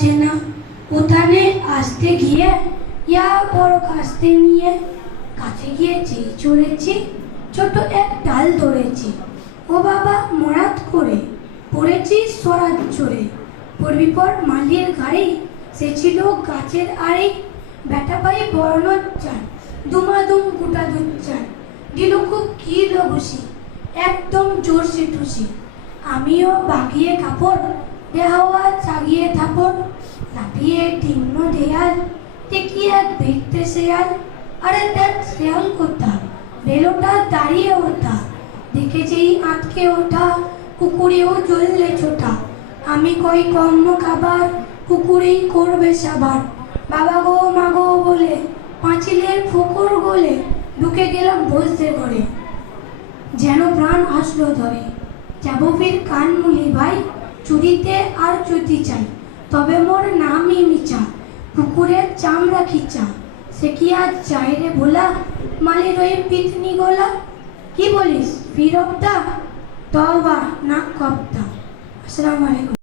বাজে না, উঠানে আসতে গিয়ে ইয়া বড় কাস্তে নিয়ে কাছে গিয়ে যেই চড়েছি, ছোট এক ডাল ধরেছি। ও বাবা মরাত করে পড়েছি সরাত চড়ে, পড়বি পর মালির গাড়ি, সে ছিল গাছের আড়ে। ব্যাটা পাই বড় চান, দুমাদুম গোটা দুধ চান, দিল খুব কি লবসি, একদম জোরসে ঠুসি। আমিও বাগিয়ে কাপড়, দেহাওয়া চাগিয়ে থাপড়, লাফিয়ে তীর্ণ দেয়াল, টেকি এক ভিড়তে শেয়াল। আরে দেখ শেয়াল কোথা, বেলোটা দাঁড়িয়ে ওঠা, দেখে যেই আটকে ওঠা, কুকুরেও জ্বললে ছোটা। আমি কই কর্ম খাবার, কুকুরেই করবে সাবার। বাবা গো মা গো বলে পাঁচিলের ফোকর গলে ঢুকে গেলাম বসতে ঘরে। যেন প্রাণ আসলো ধরে, যাবো ফির কান মুলি ভাই, চুরিতে আর চুতি চাই, তবে মোর নামই মিচা, কুকুরের চামড়া খিচা। সে কি আজ চাই রে ভোলা, মালির ওই পিতনি গোলা। কি বলিস ফিরবটা, তওবা না কপ্তা। আসসালামু আলাইকুম।